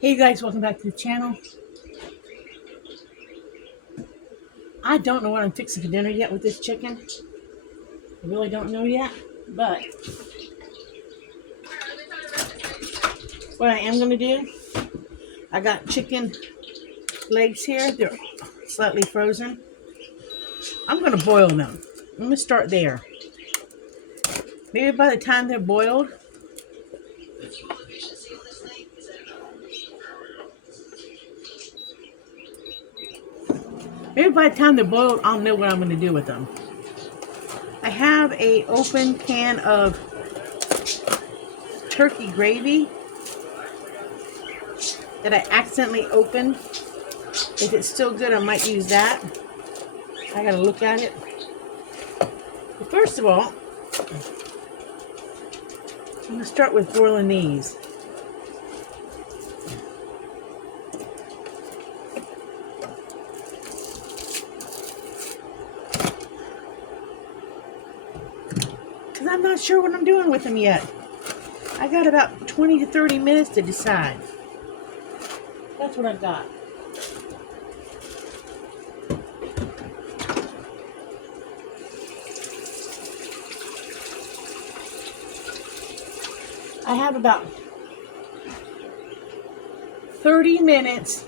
Hey guys, welcome back to the channel. I don't know what I'm fixing for dinner yet with this chicken. I really don't know yet, but what I am going to do, I got chicken legs here. They're slightly frozen. I'm going to boil them. I'm going to start there. Maybe by the time they're boiled, I'll know what I'm going to do with them. I have a open can of turkey gravy that I accidentally opened. If it's still good, I might use that. I gotta look at it. But first of all, I'm gonna start with boiling these. Because I'm not sure what I'm doing with them yet. I got about 20 to 30 minutes to decide. That's what I've got. I have about 30 minutes,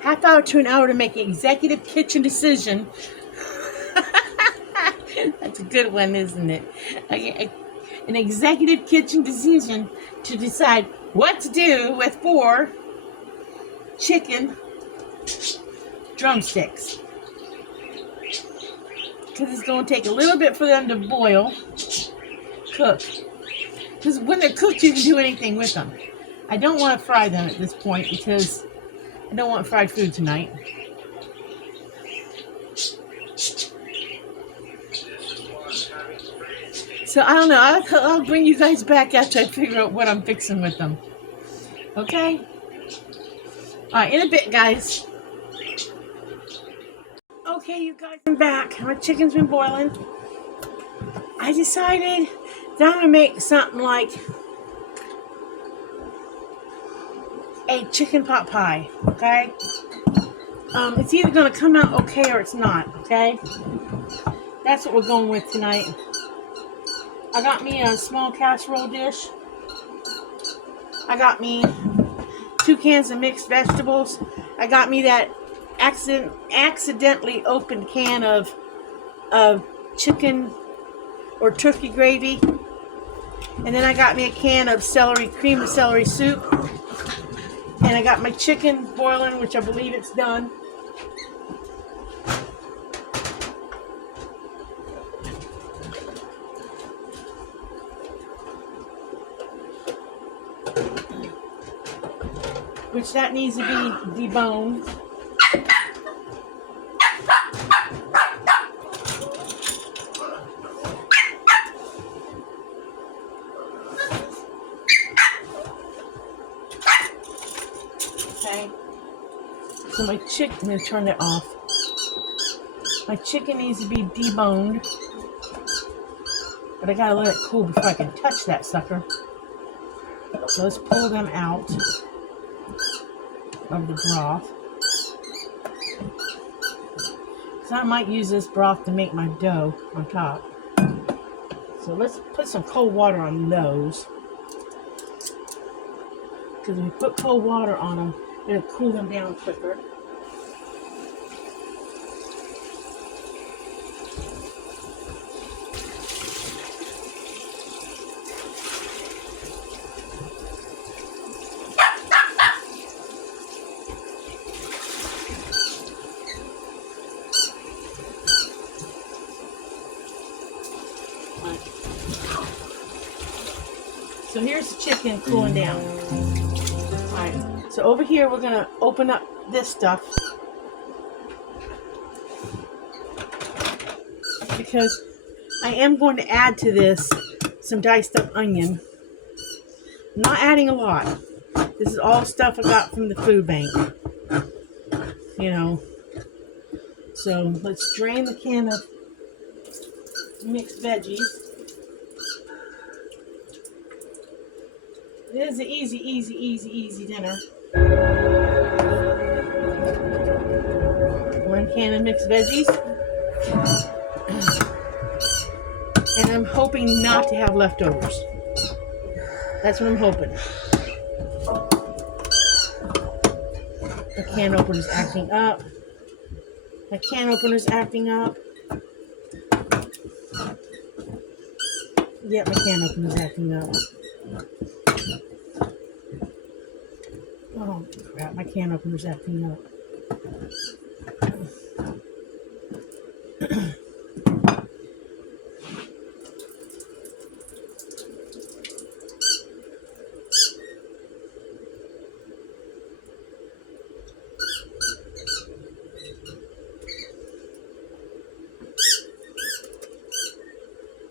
half hour to an hour to make an executive kitchen decision. That's a good one, isn't it? An executive kitchen decision to decide what to do with 4 chicken drumsticks. Because it's going to take a little bit for them to boil, cook. Because when they're cooked, you can do anything with them. I don't want to fry them at this point because I don't want fried food tonight. So I don't know. I'll bring you guys back after I figure out what I'm fixing with them. Okay? Alright, in a bit, guys. Okay, you guys, I'm back. My chicken's been boiling. I decided that I'm going to make something like a chicken pot pie, okay? It's either going to come out okay or it's not, okay? That's what we're going with tonight. I got me a small casserole dish. I got me 2 cans of mixed vegetables. I got me that accidentally opened can of chicken or turkey gravy. And then I got me a can of cream of celery soup. And I got my chicken boiling, which I believe it's done. Which that needs to be deboned. Okay. So my chicken, I'm going to turn it off. My chicken needs to be deboned. But I gotta let it cool before I can touch that sucker. So let's pull them out of the broth. So I might use this broth to make my dough on top. So let's put some cold water on those. Because when we put cold water on them, it'll cool them down quicker. So here's the chicken cooling down. Alright, so over here we're going to open up this stuff. Because I am going to add to this some diced up onion. I'm not adding a lot. This is all stuff I got from the food bank. You know. So let's drain the can of mixed veggies. It is an easy dinner. One can of mixed veggies. And I'm hoping not to have leftovers. That's what I'm hoping. My can opener's acting up. My can opener's acting up. Yep, my can opener's acting up. Oh crap, my can opener's acting up.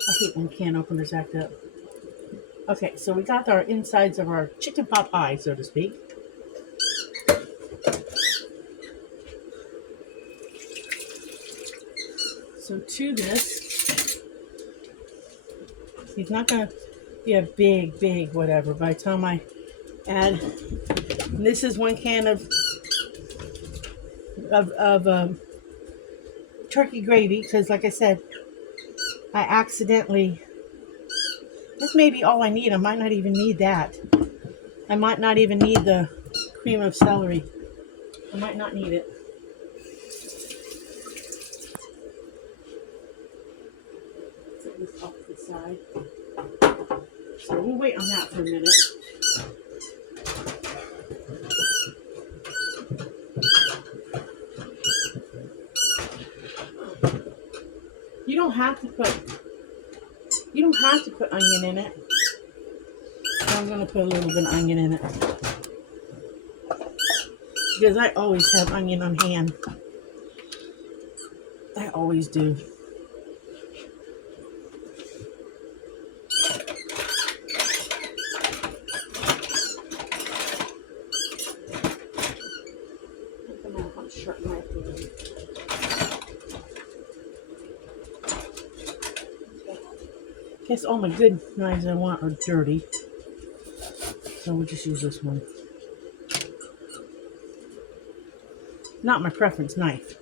I hate when can openers act up. Okay, so we got our insides of our chicken pot pie, so to speak. So to this, he's not going to be a big whatever. By the time I add, this is 1 can of turkey gravy, because like I said, I accidentally, this may be all I need. I might not even need that. I might not even need the cream of celery. I might not need it. Set this off to the side. So we'll wait on that for a minute. You don't have to put onion in it. So I'm going to put a little bit of onion in it. Because I always have onion on hand. I always do. Come on, I'll sharpen my thing. Guess all my good knives I want are dirty. So we'll just use this one. Not my preference knife.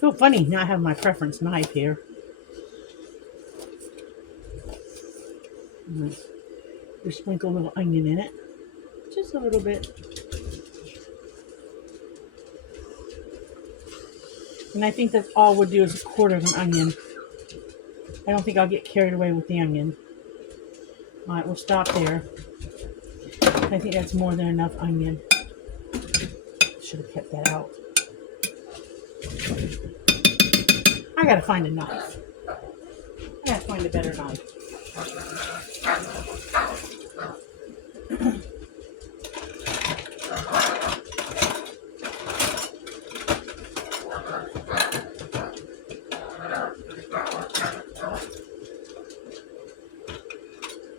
So funny not having my preference knife here. Just sprinkle a little onion in it. Just a little bit. And I think that's all we'll do is 1/4 of an onion. I don't think I'll get carried away with the onion. Alright, we'll stop there. I think that's more than enough onion. Should have kept that out. I gotta find a knife. I gotta find a better knife.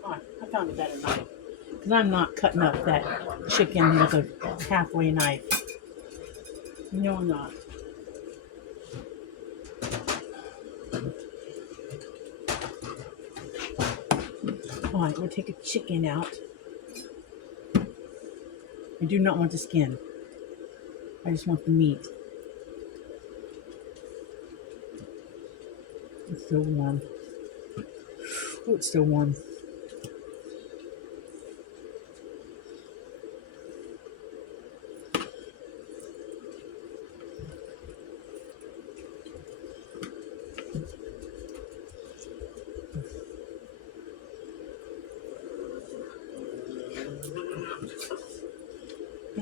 Alright, I found a better knife. Because I'm not cutting up that chicken with a halfway knife. No, I'm not. Alright, we'll take a chicken out. I do not want the skin. I just want the meat. It's still warm. Oh, it's still warm.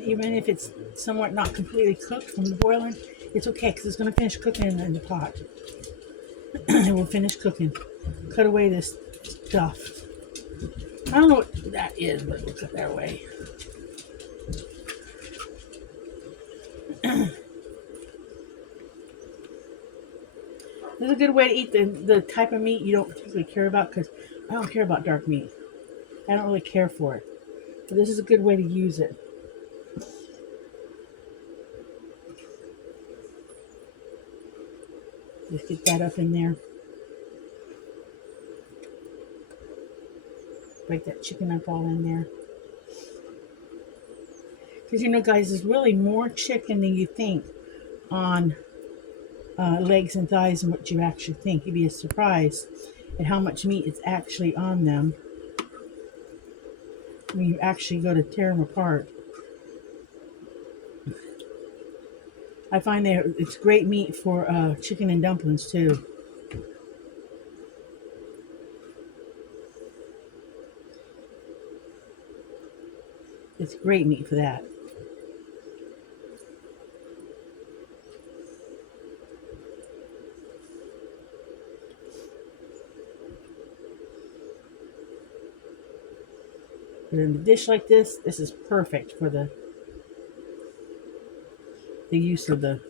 Even if it's somewhat not completely cooked from the boiling, it's okay because it's going to finish cooking in the pot. And we'll finish cooking. Cut away this stuff. I don't know what that is, but we'll cut that away. This is a good way to eat the type of meat you don't particularly care about, because I don't care about dark meat. I don't really care for it. But this is a good way to use it. Just get that up in there. Break that chicken up all in there. Because you know, guys, there's really more chicken than you think on legs and thighs than what you actually think. You'd be surprised at how much meat is actually on them when you actually go to tear them apart. I find that it's great meat for chicken and dumplings too. It's great meat for that. But in a dish like this is perfect for the use of the.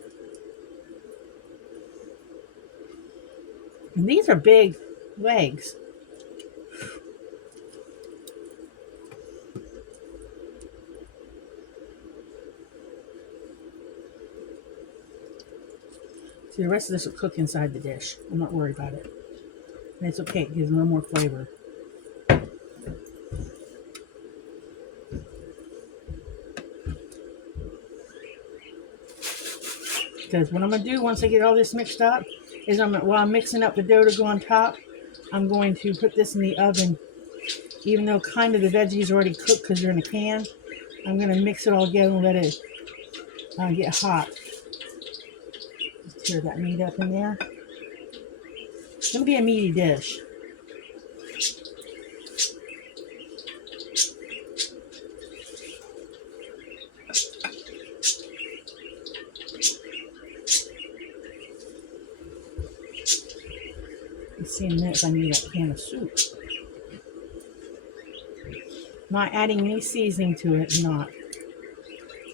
And these are big legs. See, the rest of this will cook inside the dish. I'm not worried about it. And it's okay, it gives a little more flavor. Because what I'm going to do once I get all this mixed up is while I'm mixing up the dough to go on top, I'm going to put this in the oven. Even though kind of the veggies are already cooked because they're in a can, I'm going to mix it all together and let it get hot. Just tear that meat up in there. It's going to be a meaty dish. Let's see in a minute if I need a can of soup. Not adding any seasoning to it, not.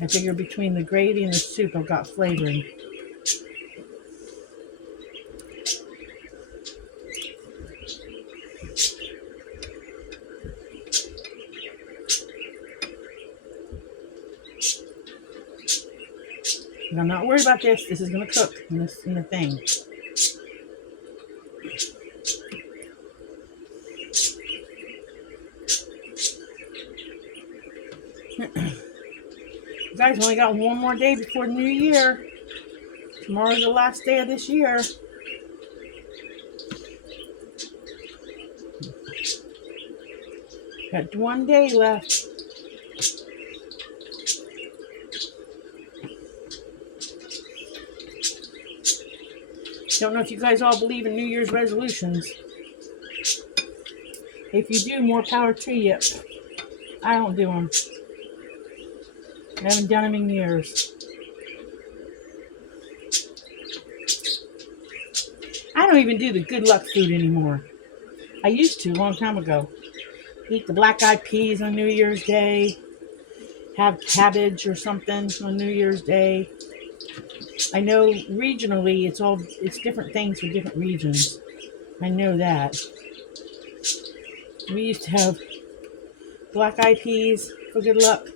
I figure between the gravy and the soup, I've got flavoring. But I'm not worried about this. This is going to cook in the thing. You guys only got one more day before New Year. Tomorrow's the last day of this year. Got one day left. Don't know if you guys all believe in New Year's resolutions. If you do, more power to you. I don't do them. I haven't done them in years. I don't even do the good luck food anymore. I used to a long time ago. Eat the black-eyed peas on New Year's Day. Have cabbage or something on New Year's Day. I know regionally it's different things for different regions. I know that. We used to have black-eyed peas for good luck,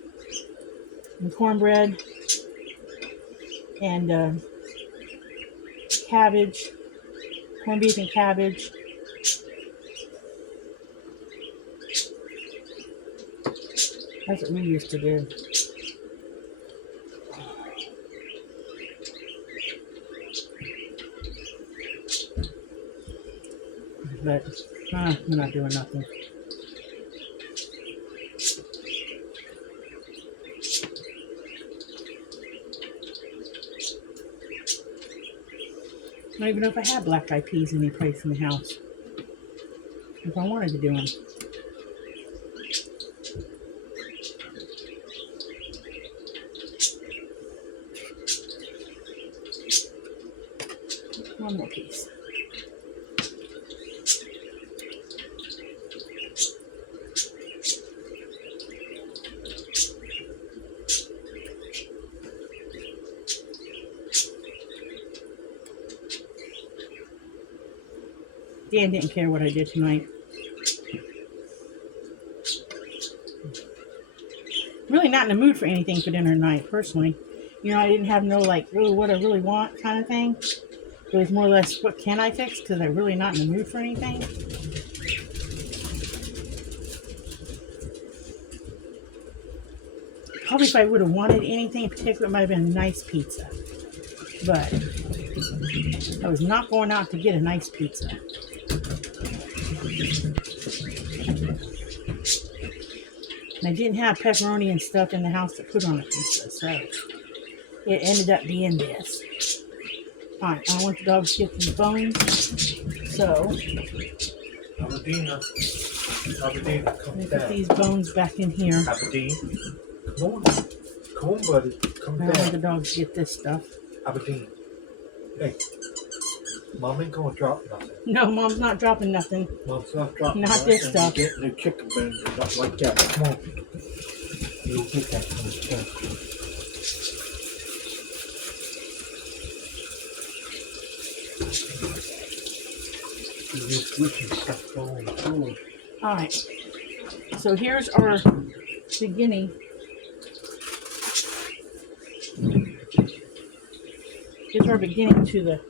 and cornbread, and cabbage, corned beef and cabbage. That's what we used to do. But we're not doing nothing. I don't even know if I have black-eyed peas any place in the house. If I wanted to do them. One more piece. Dan didn't care what I did tonight. Really not in the mood for anything for dinner tonight, personally. You know, I didn't have no, like, really what I really want kind of thing. It was more or less, what can I fix? Because I'm really not in the mood for anything. Probably if I would have wanted anything in particular, it might have been a nice pizza. But I was not going out to get a nice pizza. And I didn't have pepperoni and stuff in the house to put on a pizza, so it ended up being this. Alright, I want the dogs to get these bones. So Aberdeen, let me put these bones back in here. Aberdeen, come on, buddy, come I down. want the dogs to get this stuff. Aberdeen, hey, Mom ain't gonna drop nothing. No, Mom's not dropping nothing. Mom's not dropping Not nothing. this stuff. Getting the chicken bones and stuff like that. Come on, you'll get that from the stuff. This witchy stuff going forward. Alright, so here's our beginning. Here's our beginning to the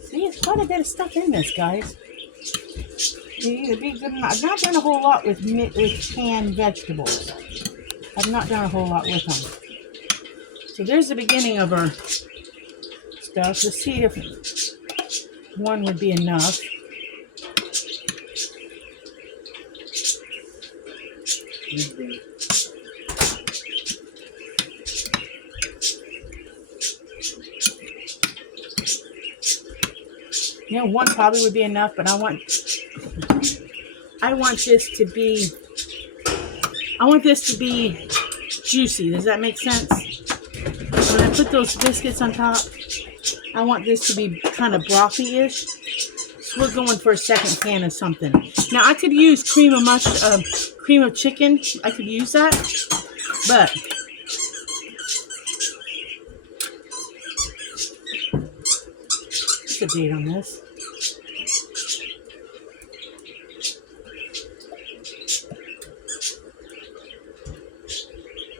see, it's quite a bit of stuff in this, guys. It'd be good. I've not done a whole lot with canned vegetables. I've not done a whole lot with them. So there's the beginning of our stuff. Let's see if one would be enough. You know, one probably would be enough, but I want this to be juicy. Does that make sense? When I put those biscuits on top, I want this to be kind of brothy-ish. So we're going for a second can of something. Now I could use cream of chicken. I could use that, but what's the date on this?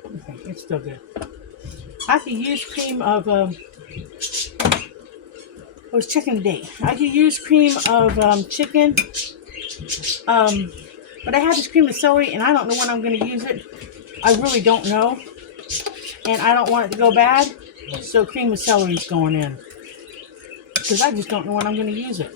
Okay, it's still good. I could use cream of, it was chicken today. I could use cream of chicken, but I have this cream of celery, and I don't know when I'm going to use it. I really don't know, and I don't want it to go bad, so cream of celery is going in, because I just don't know when I'm going to use it.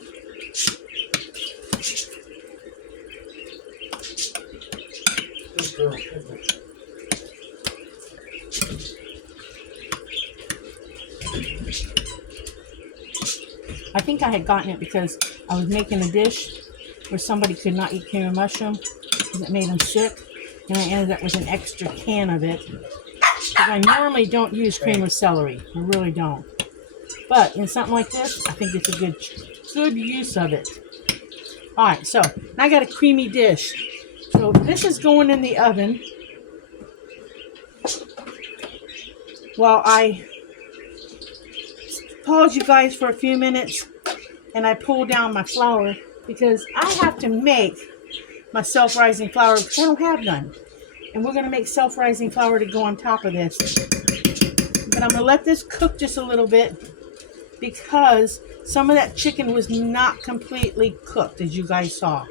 I think I had gotten it because I was making a dish where somebody could not eat cream of mushroom because it made them sick, and I ended up with an extra can of it. Because I normally don't use cream of celery. I really don't. But in something like this, I think it's a good use of it. Alright, so now I got a creamy dish. So this is going in the oven while I pause you guys for a few minutes and I pull down my flour, because I have to make my self-rising flour because I don't have none. And we're going to make self-rising flour to go on top of this. But I'm going to let this cook just a little bit because some of that chicken was not completely cooked, as you guys saw.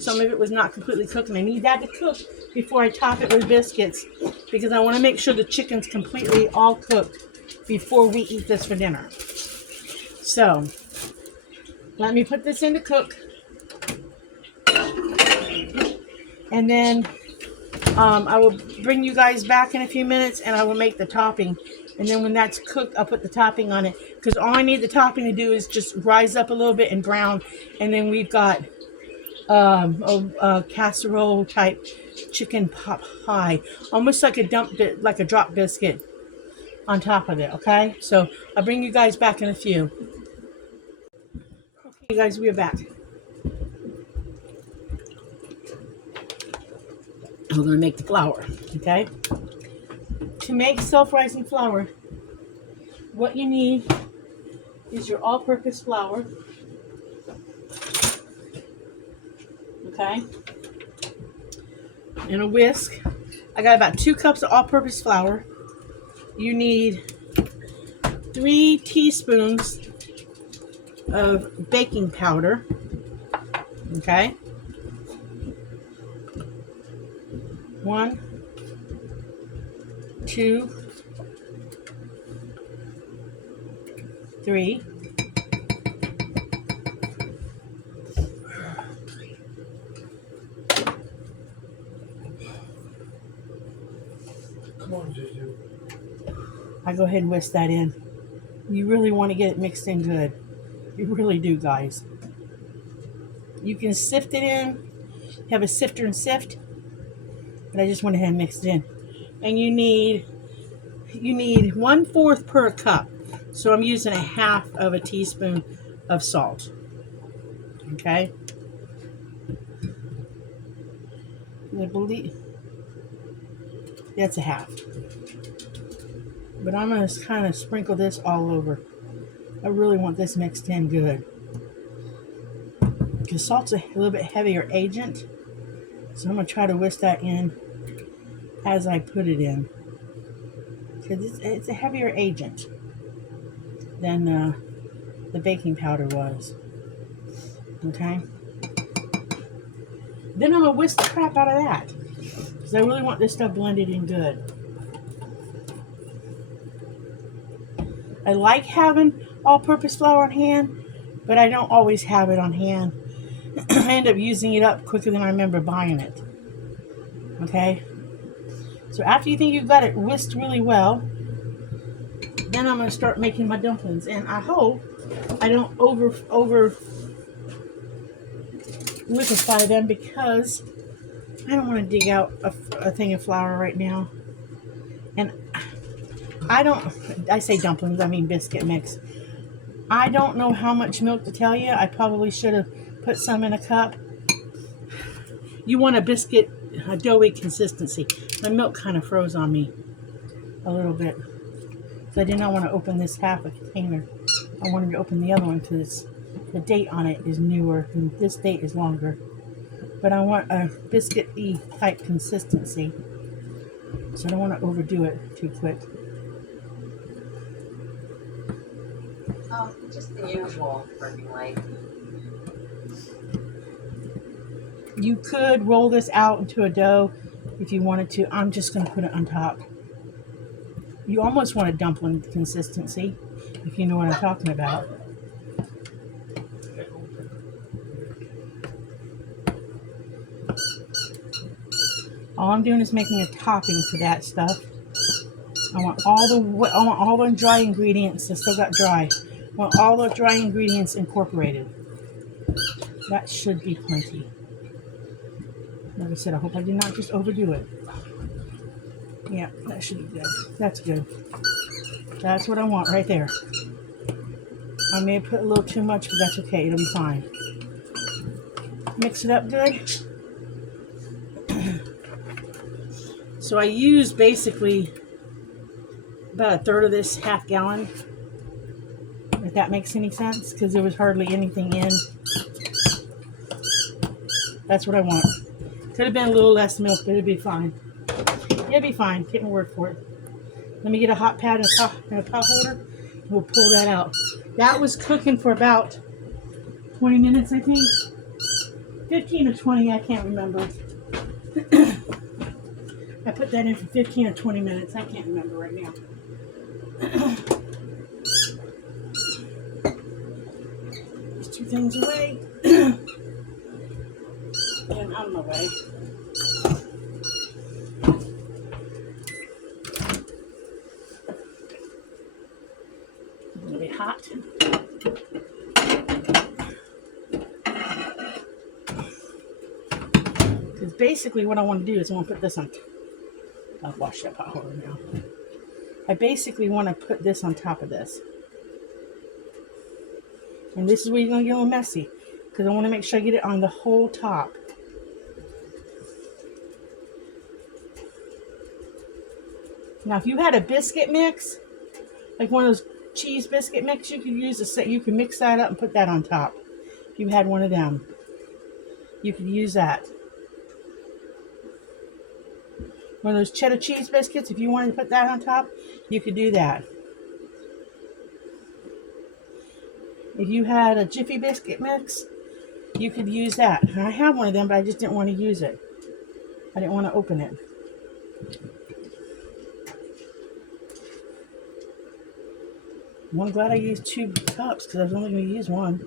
Some of it was not completely cooked, and I need that to cook before I top it with biscuits, because I want to make sure the chicken's completely all cooked before we eat this for dinner. So let me put this in to cook, and then I will bring you guys back in a few minutes, and I will make the topping. And then when that's cooked, I'll put the topping on it, because all I need the topping to do is just rise up a little bit and brown. And then we've got a casserole type chicken pot pie, almost like a drop biscuit on top of it. Okay, so I'll bring you guys back in a few. Okay, guys, we are back. We're gonna make the flour. Okay, To make self-rising flour, what you need is your all-purpose flour, okay, and a whisk. I got about 2 cups of all-purpose flour. You need 3 teaspoons of baking powder, okay, 1, 2, 3. Come on, Juju. I go ahead and whisk that in. You really want to get it mixed in good. You really do, guys. You can sift it in. Have a sifter and sift. But I just went ahead and mixed it in. And you need 1/4 per cup. So I'm using a half of a teaspoon of salt. Okay. I believe that's a half. But I'm going to kind of sprinkle this all over. I really want this mixed in good. Because salt's a little bit heavier agent. So I'm going to try to whisk that in as I put it in. Because it's a heavier agent than the baking powder was. Okay. Then I'm going to whisk the crap out of that. Because I really want this stuff blended in good. I like having all-purpose flour on hand, but I don't always have it on hand. I end up using it up quicker than I remember buying it. Okay? So after you think you've got it whisked really well, then I'm going to start making my dumplings. And I hope I don't over liquefy them, because I don't want to dig out a thing of flour right now. And I say dumplings, I mean biscuit mix. I don't know how much milk to tell you. I probably should have put some in a cup. You want a doughy consistency. My milk kind of froze on me a little bit. So I did not want to open this half a container. I wanted to open the other one because the date on it is newer and this date is longer. But I want a biscuit-y type consistency. So I don't want to overdo it too quick. Just the usual working light. You could roll this out into a dough if you wanted to. I'm just going to put it on top. You almost want a dumpling consistency, if you know what I'm talking about. All I'm doing is making a topping for that stuff. I want all the dry ingredients. I still got dry. I want all the dry ingredients incorporated. That should be plenty. Like I said, I hope I did not just overdo it. Yeah, that should be good. That's good. That's what I want right there. I may have put a little too much, but that's okay. It'll be fine. Mix it up good. So I used basically about 1/3 of this half gallon, if that makes any sense, because there was hardly anything in. That's what I want. Could have been a little less milk, but it'd be fine. It'd be fine. Take my word for it. Let me get a hot pad and a pot holder, and we'll pull that out. That was cooking for about 20 minutes, I think. 15 or 20, I can't remember. I put that in for 15 or 20 minutes. I can't remember right now. These 2 things away. And out of my way. A little bit hot. Because basically what I want to do is I want to put this on. I'll wash that pot holder now. I basically want to put this on top of this. And this is where you're going to get a little messy, because I want to make sure I get it on the whole top. Now, if you had a biscuit mix, like one of those cheese biscuit mix, you could use a set. You can mix that up and put that on top. If you had one of them, you could use that. One of those cheddar cheese biscuits, if you wanted to put that on top, you could do that. If you had a Jiffy biscuit mix, you could use that. And I have one of them, but I just didn't want to use it. I didn't want to open it. Well, I'm glad I used 2 cups because I was only going to use one.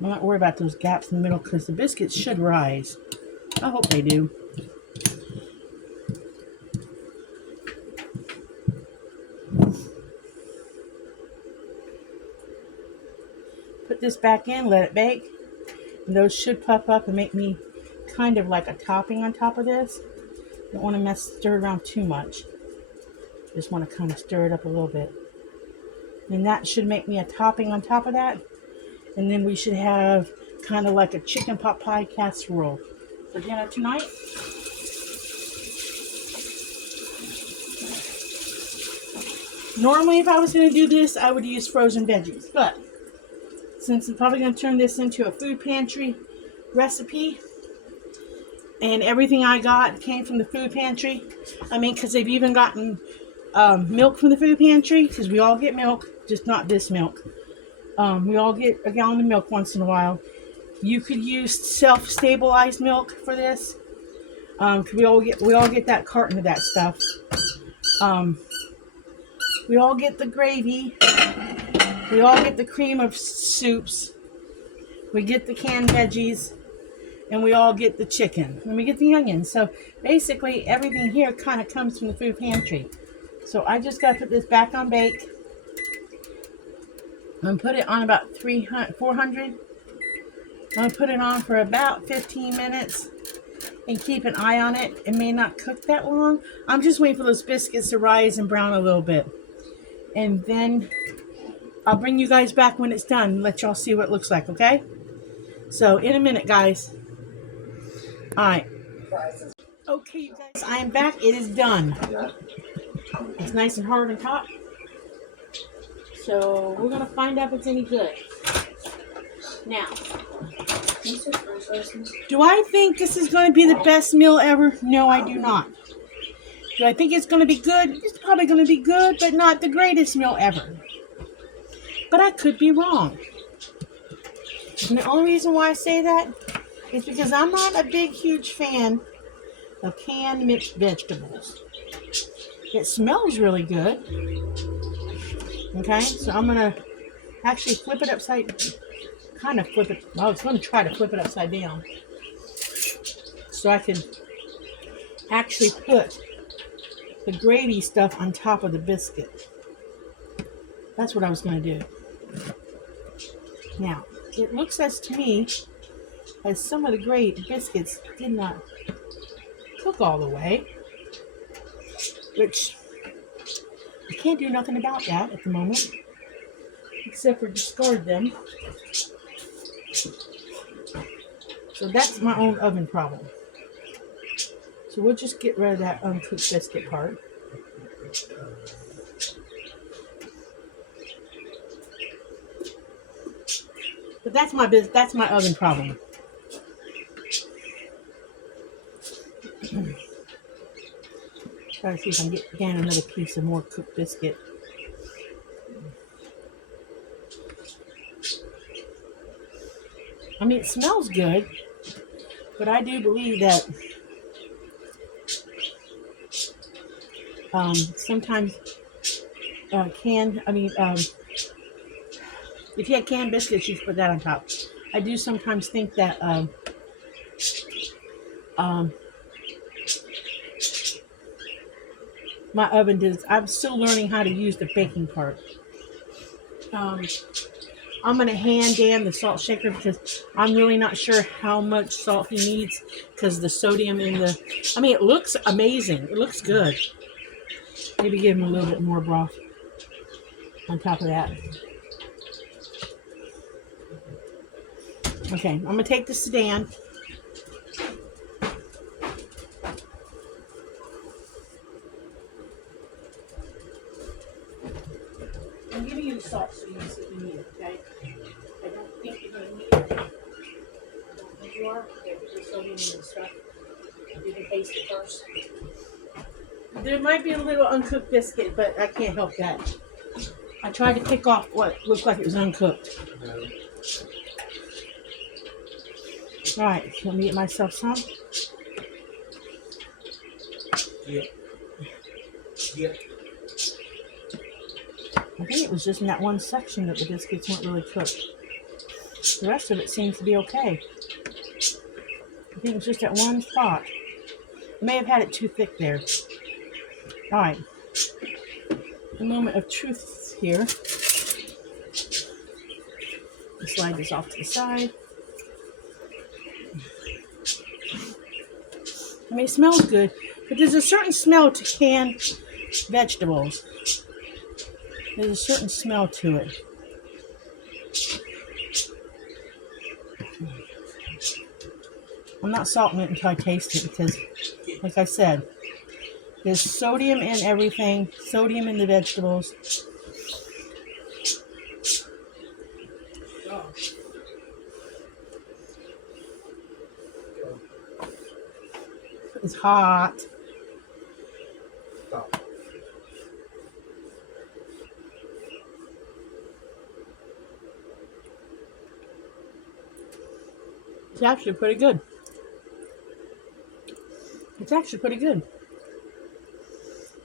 I'm not worried about those gaps in the middle because the biscuits should rise. I hope they do. Put this back in, let it bake. And those should puff up and make me kind of like a topping on top of this. Don't want to stir it around too much. Just want to kind of stir it up a little bit. And that should make me a topping on top of that. And then we should have kind of like a chicken pot pie casserole for dinner tonight. Normally, if I was going to do this, I would use frozen veggies. But since I'm probably going to turn this into a food pantry recipe, and everything I got came from the food pantry. I mean, because they've even gotten milk from the food pantry, because we all get milk, just not this milk. We all get a gallon of milk once in a while. You could use self-stabilized milk for this. We all get that carton of that stuff. We all get the gravy. We all get the cream of soups. We get the canned veggies. And we all get the chicken. And we get the onions. So basically everything here kind of comes from the food pantry. So I just got to put this back on bake. And put it on about 400. I'm going to put it on for about 15 minutes. And keep an eye on it. It may not cook that long. I'm just waiting for those biscuits to rise and brown a little bit. And then I'll bring you guys back when it's done. And let y'all see what it looks like, okay? So in a minute, guys. Alright. Okay, you guys, I am back. It is done. It's nice and hard on top. So we're going to find out if it's any good. Now, do I think this is going to be the best meal ever? No, I do not. Do I think it's going to be good? It's probably going to be good, but not the greatest meal ever. But I could be wrong. And the only reason why I say that is because I'm not a big, huge fan of canned mixed vegetables. It smells really good. Okay, so I'm going to actually flip it upside, I was going to try to flip it upside down. So I can actually put the gravy stuff on top of the biscuit. That's what I was going to do. Now, it looks as to me as some of the great biscuits did not cook all the way, which I can't do nothing about that at the moment, except for discard them. So that's my own oven problem. So we'll just get rid of that uncooked biscuit part. But that's my oven problem. Try to see if I can get again another piece of more cooked biscuit. I mean, it smells good, but I do believe that sometimes if you had canned biscuits, you should put that on top. I do sometimes think that my oven does. I'm still learning how to use the baking part. I'm going to hand Dan the salt shaker because I'm really not sure how much salt he needs because the sodium in the... I mean, it looks amazing. It looks good. Maybe give him a little bit more broth on top of that. Okay, I'm going to take the sedan. I'm giving you the salt so you can see if you need it, okay? I don't think you're going to need it. I don't think you are. Okay, put the sodium in the stuff. You can taste it first. There might be a little uncooked biscuit, but I can't help that. I tried to pick off what looked like it was uncooked. Alright, let me get myself some. Yeah. Yeah. I think it was just in that one section that the biscuits weren't really cooked. The rest of it seems to be okay. I think it was just that one spot. I may have had it too thick there. Alright. The moment of truth here. Slide this off to the side. I mean, it smells good, but there's a certain smell to canned vegetables. There's a certain smell to it. I'm not salting it until I taste it because, like I said, there's sodium in everything, sodium in the vegetables. It's hot. Stop. It's actually pretty good. It's actually pretty good.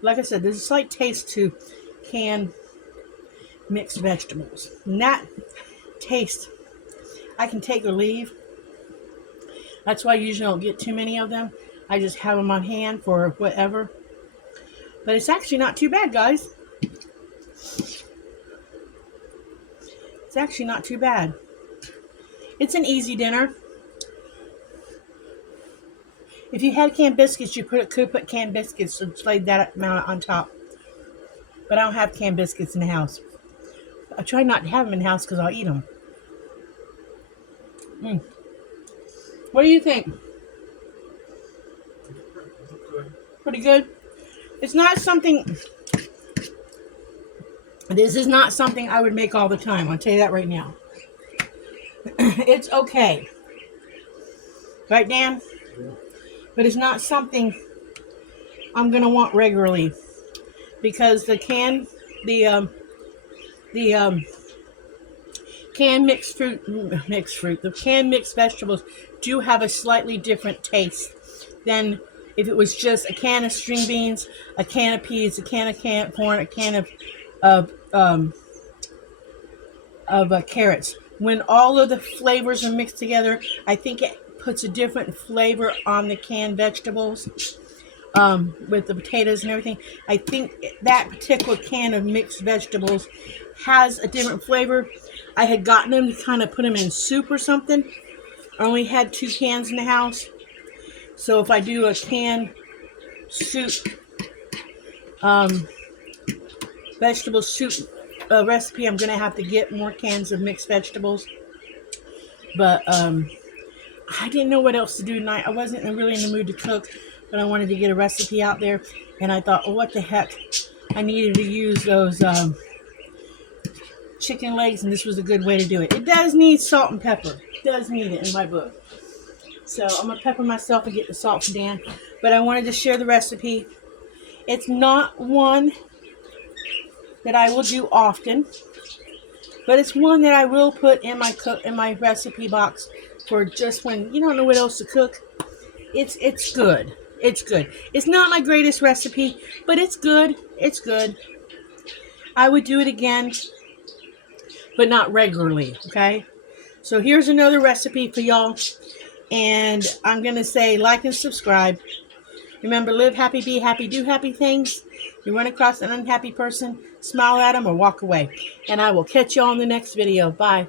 Like I said, there's a slight taste to canned mixed vegetables. And that taste, I can take or leave. That's why I usually don't get too many of them. I just have them on hand for whatever. But it's actually not too bad, guys. It's actually not too bad. It's an easy dinner. If you had canned biscuits, you could put canned biscuits and slide that amount on top. But I don't have canned biscuits in the house. I try not to have them in the house because I'll eat them. What do you think? Pretty good. It's not something. This is not something I would make all the time. I'll tell you that right now. It's okay. Right, Dan? Yeah. But it's not something I'm gonna want regularly because the canned mixed vegetables do have a slightly different taste than if it was just a can of string beans, a can of peas, a can of canned corn, a can of carrots. When all of the flavors are mixed together, I think it puts a different flavor on the canned vegetables. With the potatoes and everything, I think that particular can of mixed vegetables has a different flavor. I had gotten them to kind of put them in soup or something. I only had 2 cans in the house. So if I do a canned soup, vegetable soup recipe, I'm going to have to get more cans of mixed vegetables. But I didn't know what else to do tonight. I wasn't really in the mood to cook, but I wanted to get a recipe out there. And I thought, oh, what the heck? I needed to use those chicken legs, and this was a good way to do it. It does need salt and pepper. It does need it in my book. So I'm going to pepper myself and get the salt from Dan. But I wanted to share the recipe. It's not one that I will do often, but it's one that I will put in my recipe box for just when you don't know what else to cook. It's good. It's good. It's not my greatest recipe, but it's good. It's good. I would do it again, but not regularly, okay? So here's another recipe for y'all. And I'm going to say like and subscribe. Remember, live happy, be happy, do happy things. You run across an unhappy person, smile at them or walk away. And I will catch you all in the next video. Bye.